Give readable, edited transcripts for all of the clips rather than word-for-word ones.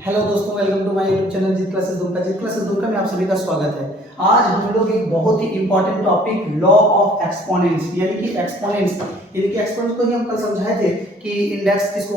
Hello दोस्तों, welcome to my YouTube channel Jeet classes Dumka में आप सभी का स्वागत है। आज हम लोग एक बहुत ही important topic law of exponents यानी कि एक्सपोनेंट्स को ही हम कल समझाए थे कि इंडेक्स इसको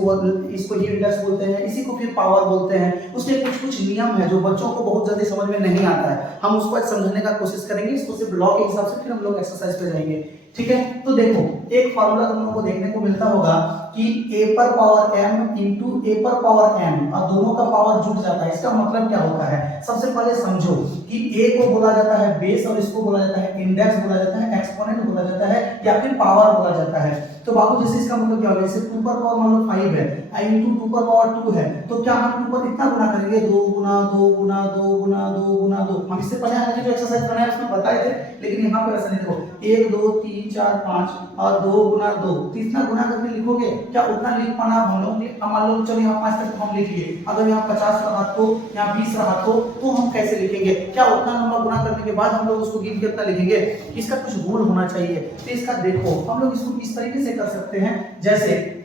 ही इंडेक्स बोलते हैं, इसी को फिर पावर बोलते हैं। उसके कुछ नियम है जो बच्चों को बहुत जल्दी समझ में नहीं आता है, हम उसको आज समझने का कोशिश करेंगे। इसको सिर्फ लॉ के हिसाब से फिर हम लोग एक्सरसाइज पे जाएंगे, ठीक है। तो देखो, एक फार्मूला तुम लोगों को देखने को मिलता होगा कि a पर पावर m इंटू a पर पावर m और दोनों का पावर जुड़ जाता है। इसका मतलब क्या होता है, सबसे पहले समझो कि a को बोला जाता है बेस और इसको बोला जाता है इंडेक्स, बोला जाता है एक्सपोनेंट, बोला जाता है या फिर पावर बोला जाता है। तो बाबू जैसे इसका मतलब क्या होगा, जैसे 2 पर पावर मान लो 5 है इंटू 2 पर पावर 2 है, तो क्या हम 2 पर इतना गुना करेंगे, 2 गुना 2 गुना 2 गुना 2 गुना 2। हम इससे पहले हमने जो एक्सरसाइज बनाया उसमें बताए थे, लेकिन यहाँ पे ऐसा नहीं। देखो 1 2 3 4 5 और 2 गुना 2, इतना गुना करके लिखोगे क्या उतना लिख पाना हम लोग नहीं। मान लो चलो यहाँ 5 तक हम लिख लिए, अगर यहाँ 50 रहा तो यहाँ 20 रहा तो हम कैसे लिखेंगे, क्या उतना नंबर गुना करने के बाद हम लोग उसको गिन के उतना लिखेंगे। इसका कुछ रूल होना चाहिए। तो इसका देखो हम लोग इसको किस तरीके से कर सकते हैं, जैसे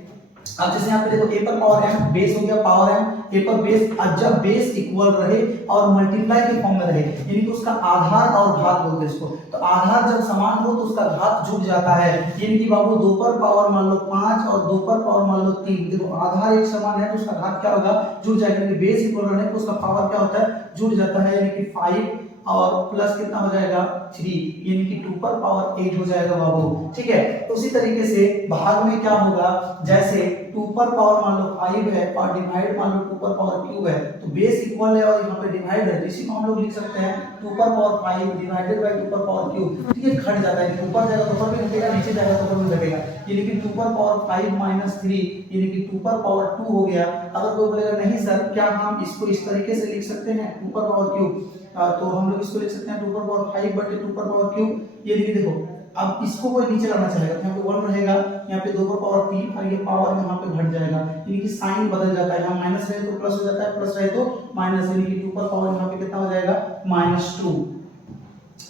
अब जैसे यहाँ पे देखो a पर पावर m बेस हो गया पावर m, a पर बेस, जब बेस इक्वल रहे और मल्टीप्लाई के फॉर्म में रहे यानी कि उसका आधार और घात बोलते हैं इसको। तो आधार जब समान हो तो उसका घात जुड़ जाता है, यानी कि बाबू 2 पर पावर मान लो 5 और 2 पर पावर मान लो 3। देखो आधार एक समान है तो उसका घात क्या होगा, जुड़ जाएगा। यानी कि बेस इक्वल रहने पर उसका पावर क्या होता है, जुड़ जाता है। यानी कि 5 और प्लस कितना हो जाएगा 3, यानी कि 2 पर पावर 8 हो जाएगा बाबू, ठीक है। तो उसी तरीके से भाग में क्या होगा, जैसे 2 पर पावर मान लो 5 है और डिवाइड मान लो 2 पर पावर क्यूब है, तो बेस इक्वल है और यहाँ पे डिवाइड है, तो इसी को हम लोग लिख सकते हैं 2 पर पावर 5 डिवाइडेड बाय 2 पर पावर क्यूब। तो ये घट जाता है, ऊपर जाएगा तो ऊपर भी घटेगा, नीचे जाएगा तो ऊपर भी घटेगा। यानी कि 2 पर पावर 5 माइनस 3 यानी कि 2 पर पावर 2 हो गया। अगर कोई बोलेगा नहीं सर क्या हम इसको इस तरीके से लिख सकते हैं 2 पर पावर क्यूब, तो हम लोग इसको लिख सकते हैं 2 पर पावर 5 बटे 2 पर पावर क्यूब। ये देखो अब इसको कोई नीचे लाना चाहेगा तो यहाँ पे 1 रहेगा, यहाँ पे 2 पर पावर 3 और ये पावर यहाँ पे घट जाएगा, यानी कि साइन बदल जाता है। यहाँ माइनस रहे तो प्लस हो जाता है, प्लस रहे तो माइनस, यानी कि 2 पर पावर यहाँ पे कितना हो जाएगा -2,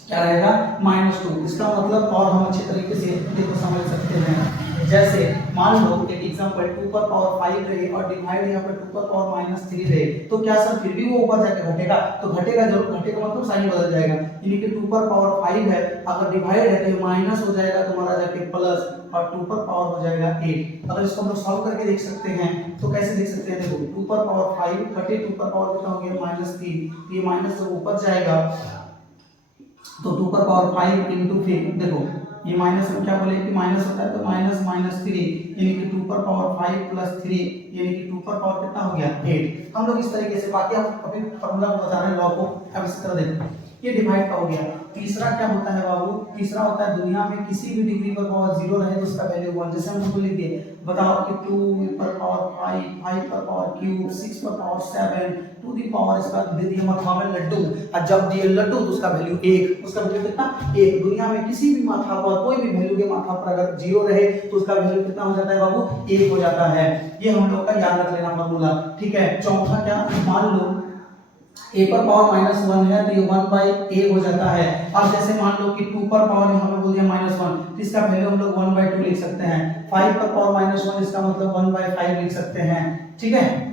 क्या रहेगा -2। इसका मतलब और हम अच्छे तरीके से देखो समझ सकते हैं, जैसे मान लो एक एग्जांपल 2 पर पावर 5 रहे और डिवाइड यहाँ पर 2 पर पावर -3 रहे, तो क्या सर फिर भी वो ऊपर जाके घटेगा, तो घटेगा जरूर, घटेगा मतलब साइन बदल जाएगा। यानी कि 2 पर पावर 5 है, अगर डिवाइड है तो ये माइनस हो जाएगा तुम्हारा जाके प्लस, और 2 पर पावर हो जाएगा 8। अगर इसको हम लोग सॉल्व करके देख सकते हैं तो कैसे देख सकते हैं, देखो 2 पर पावर 5 बटे 2 पर पावर कितना हो गया -3, ये माइनस जब ऊपर जाएगा तो 2 पर पावर 5 इंटू, फिर देखो ये माइनस में क्या बोले कि माइनस होता है तो -3 यानी कि 2 पर पावर 5 प्लस 3 यानी कि 2 पर पावर कितना हो गया 8। हम लोग इस तरीके से, बाकी हम अभी फॉर्मूला को बता रहे हैं लॉ को, अब इसी तरह देखो ये डिवाइड का हो गया। तीसरा क्या होता है बाबू, तीसरा होता है दुनिया में किसी भी डिग्री पर पावर 0 रहे तो उसका वैल्यू 1। जैसे हम लोग लिख दिए, बताओ कि 2 पर पावर 5 5 पर पावर क्यूब 6 पर पावर 7 टू दी पावर, इसका दे दिया माथा में लड्डू, और जब दिए लड्डू तो उसका वैल्यू 1, उसका वैल्यू कितना 1। दुनिया में किसी भी माथा पर, कोई भी वैल्यू के माथा पर अगर 0 रहे तो उसका वैल्यू कितना हो जाता है बाबू, 1 हो जाता है। ये हम लोग का याद रख लेना फॉर्मूला, ठीक है। चौथा क्या, मान लो a पर पावर -1 है तो ये 1/a हो जाता है। अब जैसे मान लो कि 2 पर पावर यहाँ पे बोल दिया -1, तो इसका वैल्यू हम लोग 1/2 लिख सकते हैं। 5 पर पावर -1 इसका मतलब 1/5 लिख सकते हैं, ठीक है।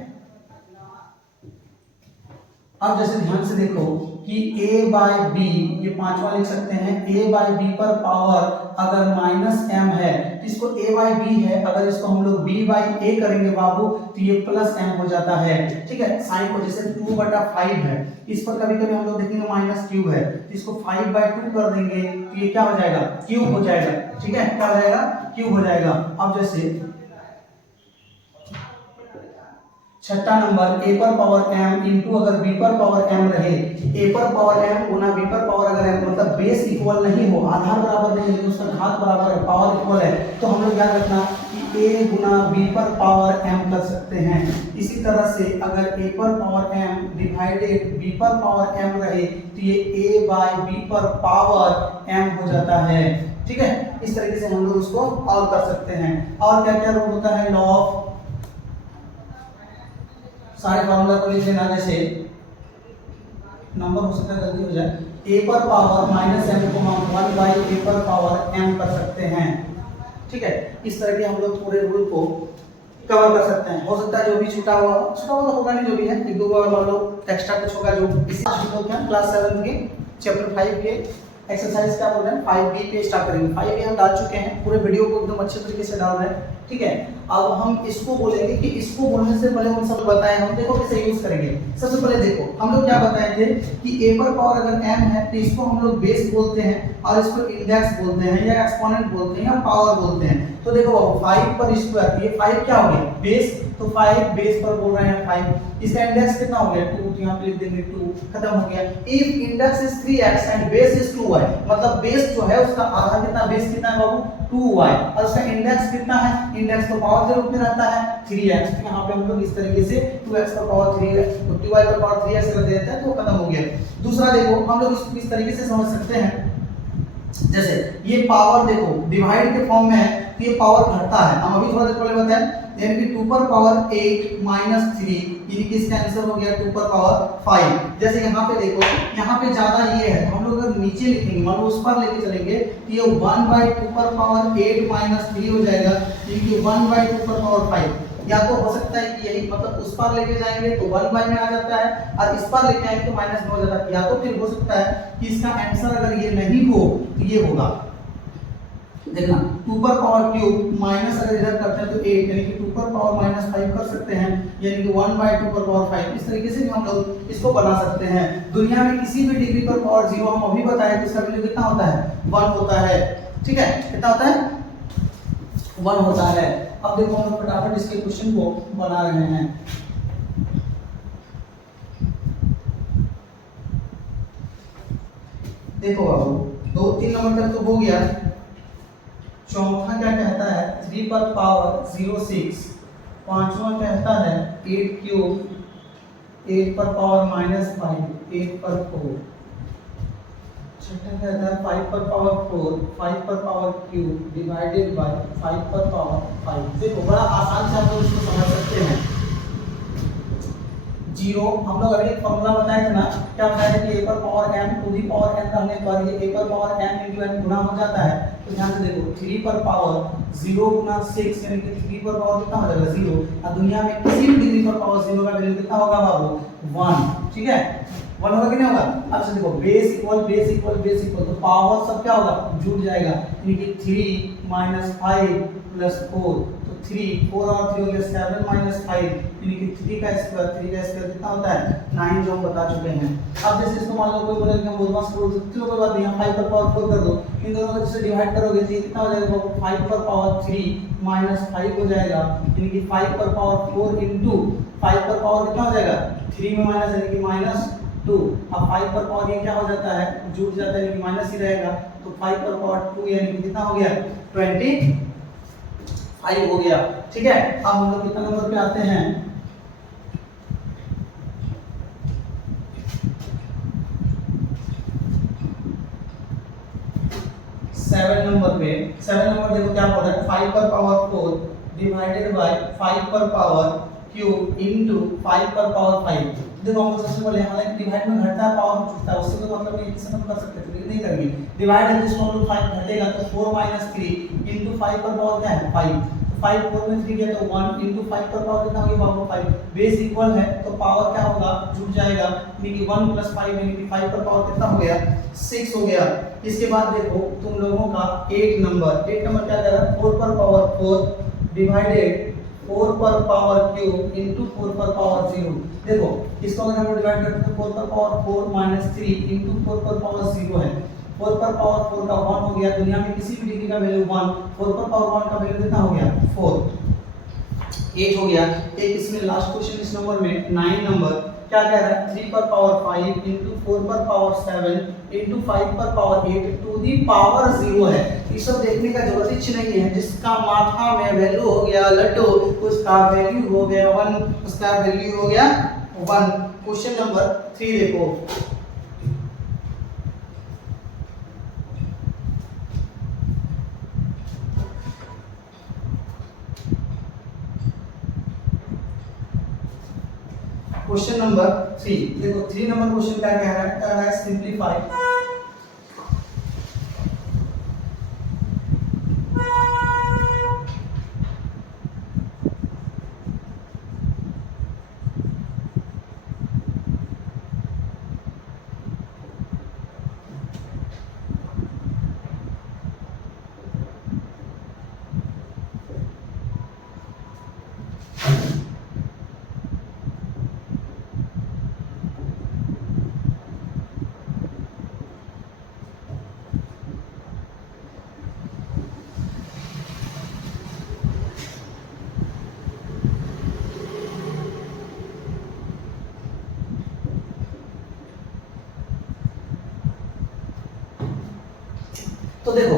अब जैसे ध्यान से देखो कि a/b, ये पांचवा लिख सकते हैं, a/b पर पावर अगर -m है तो इसको a/b है, अगर इसको हम लोग b/a करेंगे बाबू तो ये +m हो जाता है, ठीक है। साइन को जैसे 2/5 है, इस पर कभी कभी हम लोग देखेंगे -q है, तो इसको 5/2 कर देंगे तो ये क्या हो जाएगा, क्यूब हो जाएगा, ठीक है। क्या हो जाएगा, क्यूब हो जाएगा। अब जैसे छठा नंबर a पर पावर m इंटू अगर b पर पावर m रहे, a पर पावर m गुना b पर पावर अगर m, मतलब बेस इक्वल नहीं हो, आधार बराबर नहीं है, उसका घात बराबर है, पावर इक्वल है, तो हम लोग याद रखना कि a गुना b पर पावर m कर सकते हैं। इसी तरह से अगर a पर पावर m डिवाइडेड b पर पावर m रहे तो ये a/b पर पावर m हो जाता है, ठीक है। इस तरीके से हम लोग उसको और कर सकते हैं। और क्या क्या रूल होता है, लॉ ऑफ, सारे फार्मूला को लिख लेना। जैसे नंबर हो सकता है गलती हो जाए, a पर पावर -m को हम 1/a पर पावर m कर सकते हैं, ठीक है। इस तरह के हम लोग पूरे रूल को कवर कर सकते हैं। हो सकता है जो भी छूटा हुआ हो, छूटा हुआ तो होगा नहीं, जो भी है एक दो बार मान लो एक्स्ट्रा कुछ होगा जो इसी हम लोग क्या क्लास 7 के चैप्टर 5 के एक्सरसाइज क्या बोल रहे हैं 5B पे स्टार्ट करेंगे। 5B हम डाल चुके हैं, पूरे वीडियो को एकदम अच्छे तरीके से डाल रहे हैं, ठीक है। अब हम इसको बोलेंगे कि इसको बोलने से पहले हम सब बताएं, हम देखो कैसे यूज करेंगे। सबसे पहले देखो हम लोग क्या बताए थे कि a पर पावर अगर m है तो इसको हम लोग बेस बोलते हैं और इसको इंडेक्स बोलते हैं या एक्सपोनेंट बोलते हैं या पावर बोलते हैं। तो देखो 5 पर स्क्वायर, ये 5 क्या हो गया बेस, तो 5 बेस पर बोल रहे हैं 5, इसका इंडेक्स कितना हो गया 2, तो यहाँ पे लिख देंगे 2, खत्म हो गया। If index is 3x and base is 2y, मतलब बेस जो है उसका आधा कितना, बेस कितना है बाबू 2y, और उसका इंडेक्स कितना है, इंडेक्स तो पावर के रूप में रहता है 3x, तो यहाँ पे हम लोग इस तरीके से 2x पर पावर 3x, 2y पर पावर 3x कर देते हैं तो खत्म हो गया। दूसरा देखो हम लोग इसको इस तरीके से समझ सकते हैं, जैसे ये पावर देखो डिवाइड के फॉर्म में है तो ये पावर घटता है, हम अभी थोड़ा देर पहले बताए, यानी कि 2 पर पावर 8 माइनस 3, यानी कि इसका आंसर हो गया 2 पर पावर 5। जैसे यहाँ पे देखो, यहाँ पे ज्यादा ये है तो हम लोग अगर नीचे लिखेंगे, मान लो उस पर लेके चलेंगे तो ये 1/2 पर पावर 8 माइनस 3 हो जाएगा, यानी कि 1/2 पर पावर 5। या तो हो सकता है कि यही मतलब उस पर लेके जाएंगे तो 1 बाय में आ जाता है और इस पर लेके आएंगे तो माइनस में हो जाता है, या तो फिर हो सकता है कि इसका आंसर अगर ये नहीं हो तो ये होगा, देखना 2 पर पावर क्यूब माइनस अगर इधर करते हैं तो 8, यानी कि 2 पर पावर माइनस 5 कर सकते हैं, यानी कि 1/2 पर पावर 5। इस तरीके से भी हम लोग इसको बना सकते हैं। दुनिया में किसी भी डिग्री पर पावर 0 हम अभी बताए तो इसका वैल्यू कितना होता है 1 होता है, ठीक है, कितना होता है 1 होता है। अब देखो हम फटाफट इसके क्वेश्चन को बना रहे हैं। देखो बाबू 2-3 नंबर तक तो हो गया, चौथा क्या कहता है 3 पर पावर 06, पांचवा कहता है 8 क्यूब 8 पर पावर -5 8 पर 4, छठा कहता है 5 पर पावर 4 5 पर पावर क्यूब डिवाइडेड बाय 5 पर पावर 5। देखो बड़ा आसान से हम लोग इसको समझ सकते हैं। जीरो हम लोग अभी एक फॉर्मूला बताए थे ना, क्या बताया था कि a पर power m to the power n रहने पर ये a पर पावर m into n गुना हो जाता है। तो ध्यान से देखो 3 पर पावर 0 गुना 6, यानी कि 3 पर पावर कितना हो जाएगा 0, और दुनिया में किसी भी डिग्री पर पावर 0 का वैल्यू कितना होगा बाबू 1, ठीक है 1 होगा कि नहीं होगा। अब से देखो base equal base equal base equal, तो पावर सब क्या होगा जुड़ जाएगा, यानी कि 3 माइनस 5 प्लस 4, तो 3 4 और 3 हो गया 7 माइनस 5, यानी कि 3 का स्क्वायर कितना होता है 9, जो हम बता चुके हैं। अब जैसे इसको मान लो कोई बोले कि हम बदमाश बोल सकते, चलो कोई बात नहीं, 5 पर पावर 4 कर दो, इन दोनों को जैसे डिवाइड करोगे तो कितना हो जाएगा 5 पर पावर 3 माइनस 5 हो जाएगा, यानी कि 5 पर पावर 4 इनटू 5 पर पावर कितना हो जाएगा 3 में माइनस, यानी कि माइनस 2। अब 5 पर पावर ये क्या हो जाता है जुड़ जाता है, यानी कि माइनस ही रहेगा, तो 5 पर पावर 2 यानी कि कितना हो गया 25 हो गया, ठीक है। अब हम लोग कितना नंबर पे आते हैं 7 नंबर पे। 7 नंबर देखो क्या बोल रहा है 5 पर पावर 4 डिवाइडेड बाय 5 पर पावर क्यूब इनटू 5 पर पावर 5। देखो हम सबसे पहले हालांकि डिवाइड में घटता है पावर में छूटता है, उससे तो मतलब नहीं, इससे हम कर सकते थे लेकिन नहीं करेंगे। डिवाइड है जिसको हम लोग 5 घटेगा तो 4 माइनस 3 इनटू 5 पर पावर क्या है 5, तो 5 4 में 3 गया तो 1 इनटू 5 पर पावर कितना हो गया बाबू 5। बेस इक्वल है तो पावर क्या होगा जुड़ जाएगा, यानी कि 1 प्लस 5 यानी कि 5 पर पावर कितना हो गया 6 हो गया। इसके बाद देखो तुम लोगों का 8 नंबर क्या कर रहा है 4 पर पावर 4 डिवाइडेड 4 पर पावर क्यूब इनटू 4 पर पावर 0। देखो इसको अगर हम डिवाइड करते हैं तो 4 पर पावर 4 माइनस 3 इनटू 4 पर पावर 0 है, 4 पर पावर 4 का 1 हो गया, दुनिया में किसी भी डिग्री का वैल्यू 1, 4 पर पावर 1 का वैल्यू कितना हो गया 4, 8 हो गया। एक इसमें लास्ट क्वेश्चन इस नंबर में 9 नंबर क्या कह रहा है 3 पर पावर 5 इनटू 4 पर पावर 7 इनटू 5 पर पावर 8 टू दी पावर 0 है। ये सब देखने का जरूरत ही नहीं है, जिसका माथा में वैल्यू हो गया लड्डू उसका वैल्यू हो गया 1, उसका वैल्यू हो गया 1। क्वेश्चन नंबर 3 देखो क्वेश्चन नंबर 3 देखो 3 नंबर क्वेश्चन क्या कह रहा है सिंपलीफाई देखो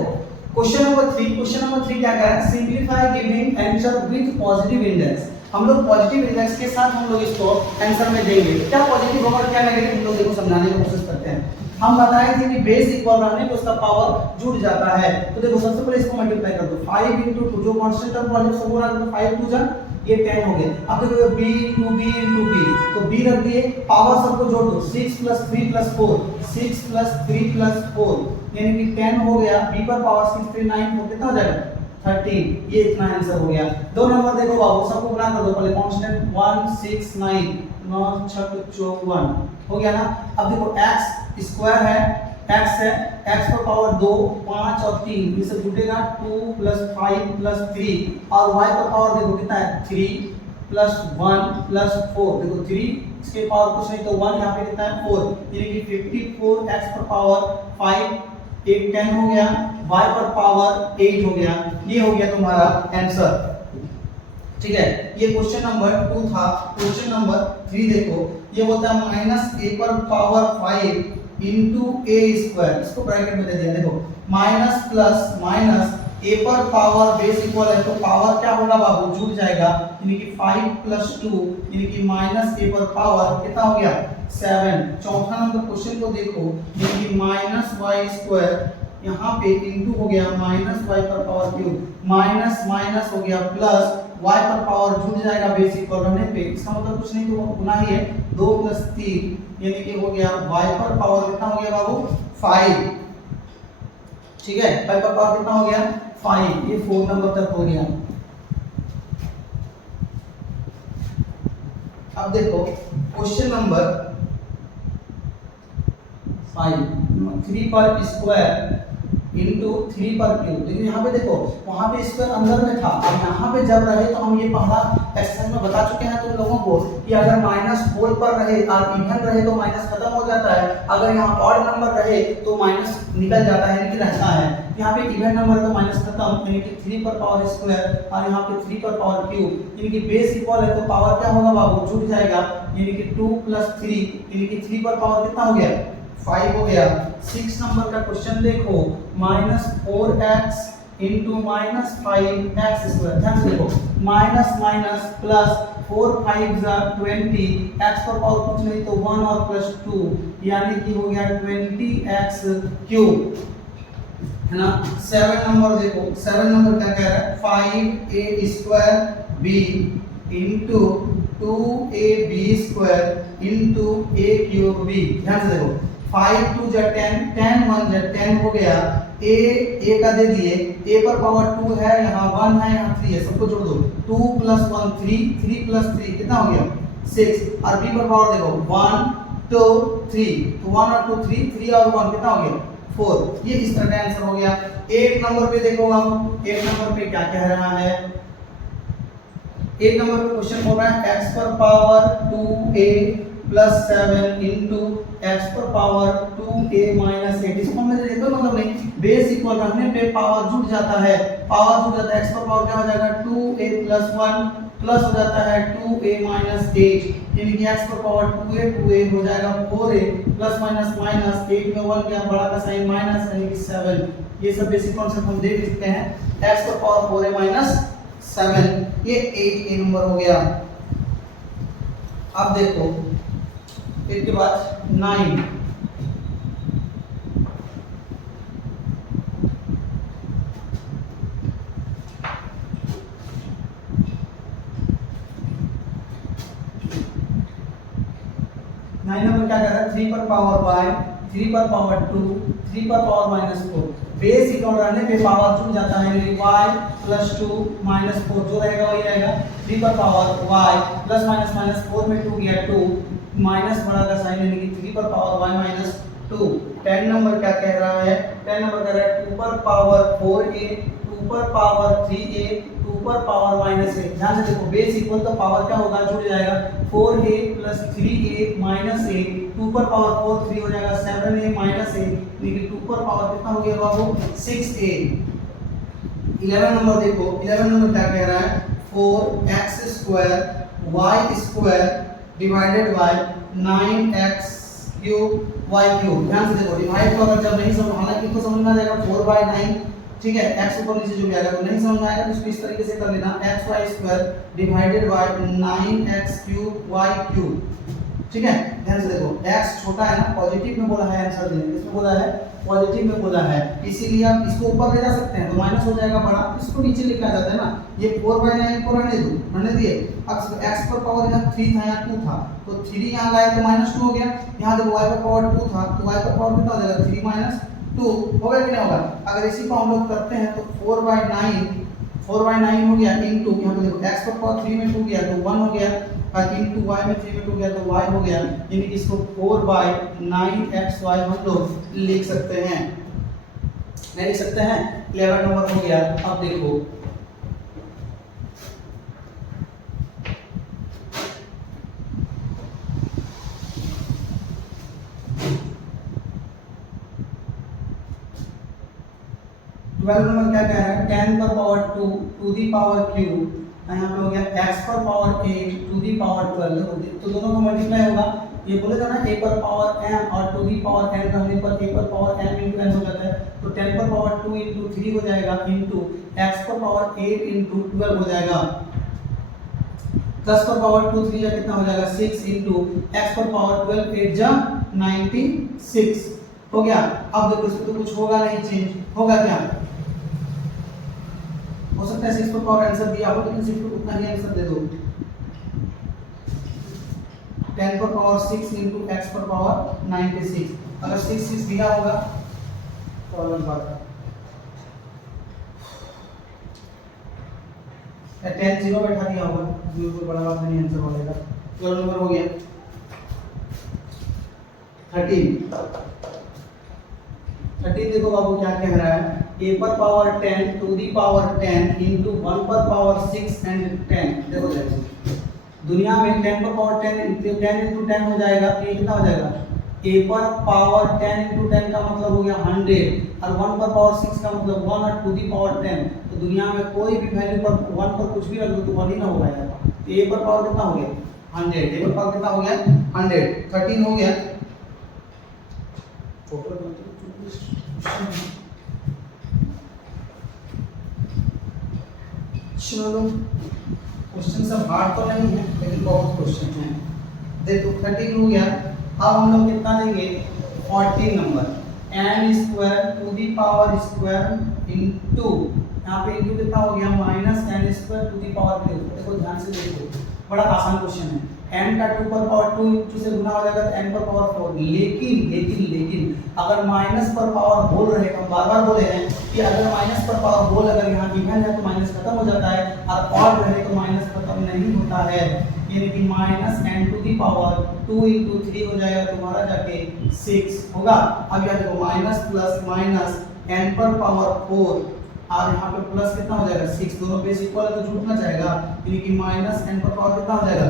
क्वेश्चन नंबर 3 क्या कह रहा है, simplify giving answer with positive index. हम लोग पॉजिटिव इंडेक्स के साथ हम लोग इसको आंसर में देंगे, क्या पॉजिटिव होगा और क्या नेगेटिव, हम लोग देखो समझाने की कोशिश करते हैं। हम बताए थे कि बेस इक्वल रहने पे उसका पावर जुड़ जाता है, तो देखो सबसे पहले इसको मल्टीप्लाई कर दो, 5 * 2 जो कांस्टेंट टर्म वाले सब हो रहा है, तो 5 2 जा ये 10 हो गए। अब देखो b * b * b, तो b रख दिए, पावर सबको जोड़ दो, 6 + 3 + 4, 6 + 3 + 4 यानी कि 10 हो गया, b पर पावर 6 3 9 4 कितना हो जाएगा 13, ये इतना आंसर हो गया। दो नंबर देखो बाबू, सबको गुणा कर दो, पहले कांस्टेंट 1 6 9 9 6 54 हो गया ना। अब देखो x स्क्वायर है, x है, x पर पावर 2 5 और 3 ये सब जुटेगा, 2 + 5 + 3 और y पर पावर देखो कितना है 3 + 1 + 4, देखो 3 इसके पावर कुछ नहीं तो 1, यहाँ पे कितना है 4 यानी कि 54, x पर पावर 5 8 10 हो गया, y पर पावर 8 हो गया, ये हो गया तुम्हारा आंसर। ठीक है, ये क्वेश्चन नंबर 2 था। क्वेश्चन नंबर 3 देखो, ये बोलता है -a पर पावर 5 * a², इसको ब्रैकेट में दे दिया, देखो माइनस प्लस माइनस a पर पावर बेस इक्वल है तो पावर क्या होगा बाबू जुड़ जाएगा, यानी कि 5 + 2 यानी कि -a पर पावर कितना हो गया 7। चौथा नंबर क्वेश्चन को देखो, यानी कि -y², यहाँ पे इनटू हो गया -y पर पावर क्यूब, माइनस माइनस हो गया प्लस y पर पावर जुड़ जाएगा बेस इक्वल रहने पे, इसका मतलब कुछ नहीं तो गुना ही है, 2 + 3 यानी कि हो गया y पर पावर कितना हो गया बाबू 5। ठीक है, y पर पावर कितना हो गया 5, ये 4 नंबर तक हो गया। अब देखो क्वेश्चन नंबर 5, 3 पर स्क्वायर इंटू 3 पर क्यूब, लेकिन यहाँ पे देखो वहाँ पे स्क्वायर अंदर में था, अब यहाँ पे जब रहे तो हम ये पहला एक्सरसाइज में बता चुके हैं तुम लोगों को कि अगर माइनस होल पर रहे और इवन रहे तो माइनस खत्म हो जाता है, अगर यहाँ ऑड नंबर रहे तो माइनस निकल जाता है यानी कि रहता है। यहाँ पे इवन नंबर तो माइनस खत्म, यानी कि 3 पर पावर स्क्वायर और यहाँ पे 3 पर पावर क्यूब, यानी कि बेस इक्वल है तो पावर क्या होगा बाबू जुड़ जाएगा, यानी कि 2 + 3 यानी कि 3 पर पावर कितना हो गया 5 हो गया। 6 नंबर का क्वेश्चन देखो, -4x * -5x², ध्यान से देखो माइनस माइनस प्लस 4 5 20, x पर पावर कुछ नहीं तो 1 और +2 यानी कि हो गया 20x³ है ना। 7 नंबर देखो, 7 नंबर क्या कह रहा है 5a² b * 2ab² * a³ b, ध्यान से देखो 5 2 जा 10, 10 1 जा 10 हो गया, a का दे दिए, a पर पावर 2 है, यहाँ 1 है, यहाँ 3 है, सबको जोड़ दो, 2 + 1 3, 3 + 3 कितना हो गया 6, और b पर पावर देखो 1 2 3, तो 1 और 2 3, 3 और 1 कितना हो गया 4, ये इस तरह का आंसर हो गया। 8 नंबर पे देखो, हम 8 नंबर पे क्या कह रहा है, 8 नंबर पे क्वेश्चन बोल रहा है x पर पावर 2a + 7 * x पर पावर 2a - 8, इसको हमने देखो मतलब नहीं, बेस इक्वल रखने पे पावर जुड़ जाता है, पावर जुड़ जाता है, x पर पावर क्या हो जाएगा 2a + 1 प्लस हो जाता है 2a - 8 यानी कि x पर पावर 2a हो जाएगा 4a प्लस माइनस माइनस 8 में 1 गया, बड़ा का साइन माइनस यानी कि 7। ये सब बेसिक कॉन्सेप्ट हम देख सकते हैं, x पर पावर 4a - 7, ये 8a नंबर हो गया। अब देखो इसके बाद 9, नंबर क्या कर रहा है 3 पर पावर y, 3 पर पावर 2, 3 पर पावर -4, बेस इक्वल रहने पे पावर जुड़ जाता है, यानी y + 2 - 4 जो रहेगा वही रहेगा, 3 पर power y plus minus minus 4 में 2 गया 2, माइनस बड़ा का साइन यानी कि 3 पर पावर y - 2। 10 नंबर क्या कह रहा है, 10 नंबर कह रहा है 2 पर पावर 4a, 2 पर पावर 3a, 2 पर पावर -a, ध्यान से देखो बेस इक्वल तो पावर क्या होगा जुड़ जाएगा, 4a + 3a - a, 2 पर पावर 4 3 हो जाएगा 7a - a, यानी कि 2 पर पावर कितना हो गया बाबू 6a। 11 नंबर देखो, 11 नंबर क्या कह रहा है 4x² y² / 9x cube Y cube. ध्यान से देखो डिवाइड को अगर जब नहीं समझ, हालांकि तो समझ में आ जाएगा 4/9, ठीक है, x ऊपर नीचे जो भी आएगा तो नहीं समझ में आएगा तो इसको इस तरीके से कर लेना xy² divided by 9x cube y cube, ठीक है। ध्यान से देखो x छोटा है ना, पॉजिटिव में बोला है आंसर देने, इसमें बोला है पॉजिटिव में बोला है, इसीलिए आप इसको ऊपर ले जा सकते हैं तो माइनस हो जाएगा बड़ा, इसको नीचे लेके आ जाता है ना। ये 4/9 को रहने दिए, अब x पर पावर यहाँ 3 था, यहाँ 2 था तो 3 यहाँ लाए तो -2 हो गया। यहाँ देखो y पर पावर 2 था तो y पर पावर कितना हो जाएगा 3 - 2 होगा कि नहीं होगा। अगर इसी को हम लोग करते हैं तो 4/9 हो गया इनटू, यहाँ पे देखो x पर पावर 3 में 2 गया तो 1 हो गया, और इनटू y में 3 में 2 गया तो y हो गया, यानी कि इसको 4/9xy हम लोग लिख सकते हैं, नहीं लिख सकते हैं। 11 नंबर हो गया। अब देखो नंबर क्या कह रहा है, 10 पर power 2 to the power cube, यहाँ पे हो गया x पर पावर 8 टू दी पावर 12, तो दोनों का मल्टीप्लाई होगा। ये बोले था ना a पर पावर m और टू दी पावर n रहने पर a पर पावर m into n हो जाता है, तो 10 पर पावर 2 into 3 हो जाएगा इनटू x पर पावर 8 into 12 हो जाएगा, 10 पर पावर 2 3 जा कितना हो जाएगा 6 इनटू x पर पावर 12 8 जा 96 हो गया। अब देखो इसमें तो कुछ होगा नहीं, चेंज होगा क्या, हो सकता है 6 पर पावर आंसर दिया हो लेकिन 6 पर उतना ही आंसर दे दो। 10 पर पावर 6 इनटू x पर पावर 96, अगर 6 दिया होगा तो अलग बात है, 10 0 बैठा दिया होगा, 0 कोई बड़ा बात नहीं, आंसर हो जाएगा। 12 नंबर हो गया। 13 देखो बाबू क्या कह रहा है, a पर power 10 to the power 10 into 1 पर पावर 6 एंड 10। देखो दुनिया में 10 पर पावर 10 इनटू 10 हो जाएगा, तो ये कितना हो जाएगा, a पर पावर 10 इनटू 10 का मतलब हो गया 100, और 1 पर पावर 6 का मतलब 1 और टू दी पावर 10, तो दुनिया में कोई भी वैल्यू पर 1 पर कुछ भी रख दो तो 1 ही ना होगा यार। तो a पर पावर कितना हो गया 100, a पर पावर कितना हो गया 100। 13 हो गया। चलो क्वेश्चन सब हार्ड तो नहीं है लेकिन बहुत क्वेश्चन हैं। देखो 13 हो गया। अब हम लोग कितना लेंगे 14 number, n square to the power square into, यहाँ पे इनटू कितना हो गया -n square to the power 3। देखो ध्यान से देखो, बड़ा आसान क्वेश्चन है। n का 2 पर पावर 2 इंटू से गुना हो जाएगा तो n पर पावर 4, लेकिन अगर माइनस पर पावर होल रहे, हम बार-बार बोले हैं कि अगर माइनस पर पावर होल अगर यहाँ इवन है तो माइनस खत्म हो जाता है, और ऑड रहे तो माइनस खत्म नहीं होता है, यानी कि -n to the power 2 into 3 हो जाएगा तुम्हारा जाके 6 होगा। अब यहाँ देखो माइनस प्लस माइनस n पर पावर 4 और यहाँ पे प्लस कितना हो जाएगा 6, दोनों बेस इक्वल है तो छूटना जाएगा, यानी कि -n पर पावर कितना हो जाएगा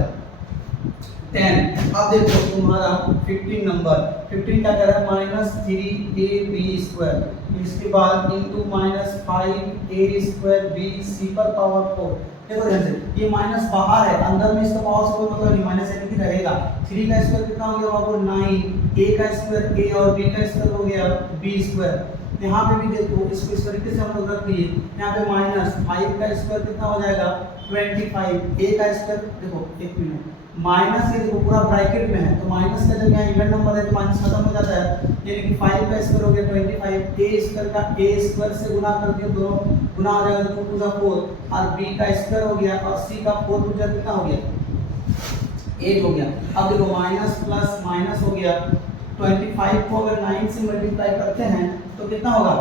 10। अब देखो तुम्हारा 15 नंबर, 15 क्या कह रहा है -3ab², इसके बाद इनटू -5a²b c पर पावर 4। देखो ध्यान से ये माइनस बाहर है, अंदर में इसका पावर से कोई मतलब नहीं, माइनस यानी कि रहेगा। 3 का स्क्वायर कितना हो गया बाबू 9, a का स्क्वायर a और b का स्क्वायर हो गया b²। यहाँ पे भी देखो इसको इस तरीके से हम लोग रख दिए, यहाँ पे -5 का स्क्वायर कितना हो जाएगा 25, a का स्क्वायर देखो एक मिनट, माइनस ये देखो पूरा ब्रैकेट में है तो माइनस का जब यहाँ इवन नंबर है तो माइनस खत्म हो जाता है, यानी कि 5 का स्क्वायर हो गया 25, a स्क्वायर का a स्क्वायर से गुना कर दिया, दोनों गुना हो जाएगा तो 2 4 और b का स्क्वायर हो गया और c का 4 टू कितना हो गया 8 हो गया। अब देखो माइनस प्लस माइनस हो गया, 25 को अगर 9 से मल्टीप्लाई करते हैं तो कितना होगा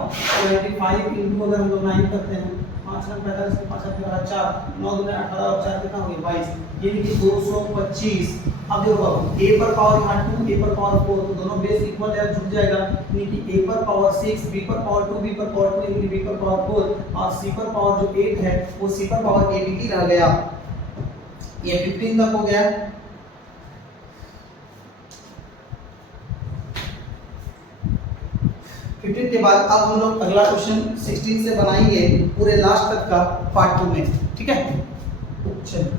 25 इंटू अगर हम लोग 9 करते हैं 5 9 45 5 8 4 9 2 18 और 4 कितना हो गया 22, यानी कि 225। अब देखो a पर पावर यहाँ 2 a पर पावर 4 तो दोनों बेस इक्वल है, जुड़ जाएगा, यानी कि a पर पावर 6 b पर पावर 2 b पर पावर 2 यानी कि b पर पावर 4 और c पर पावर जो 8 है वो c पर पावर 8 ही रह गया। ये 15 तक हो गया। के बाद अब हम लोग अगला क्वेश्चन 16 से बनाएंगे पूरे लास्ट तक का पार्ट 2 में, ठीक है। चलिए